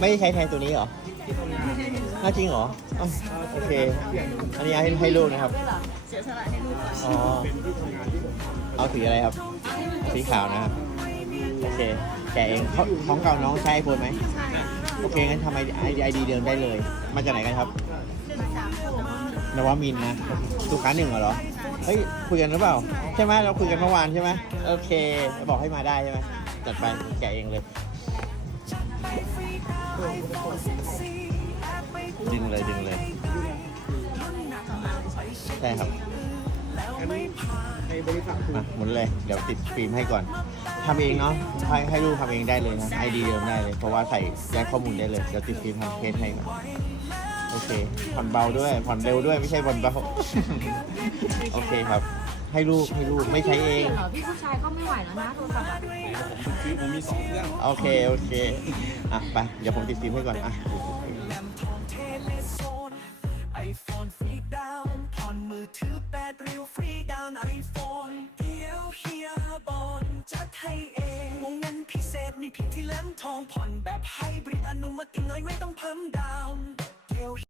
ไม่ใช้แทนตัวนี้เหรอน่าจริงเหรออ้าวโอเค อันนี้ให้ให้ลูกนะครับด้วยเหรอเสียสละให้ลูกก่อนอ๋อ เอาสีอะไรครับ สีขาวนะครับ โอเค แกะเองเขาของเก่าน้องใช้ไอโฟนไหม ใช่โอเค งั้นทำไอไอดีเดิมได้เลย มาจากไหนกันครับสามคนนวมินทร์นะสุขาหนึ่งเหรอ เฮ้ยคุยกันหรือเปล่า ใช่ไหมเราคุยกันเมื่อวานใช่ไหมโอเค บอกให้มาได้ใช่ไหมจัดไปแกเองเลยดึงเลยดึงเลยใช่ครับในบริษัทมาหมุนเลย เดี๋ยวติดฟิล์มให้ก่อนทำเองเนาะให้ให้ลูกทำเองได้เลยนะไอดีเดิมได้เลย เพราะว่าใส่ย้ายข้อมูลได้เลย เดี๋ยวติดฟิล์มทำเคสให้ก่อน โอเค ผ่อนเบาด้วย ผ่อนเร็วด้วย ไม่ใช่ผ่อนเบา โอเคครับ ให้ลูก ให้ลูก ไม่ใช้เอง เหรอพี่ผู้ชายก็ไม่ไหวแล้วนะโทรศัพท์อะผมคือผมมีสองเครื่องโอเค โอเค อะ ไป เดี๋ยวผมติดฟิล์มให้ก่อน อะไอโฟนฟรีดาวน์ผ่อนมือถือแปดริ้วฟรีดาวน์ไอโฟนเดี๋ยวเฮียบนจัดให้เองวงเงินพิเศษมีเพียงที่เล่มทองผ่อนแบบไฮบริดอนุมัติน้อยไม่ต้องเพิ่มดาวน์เดี๋ยว Deus.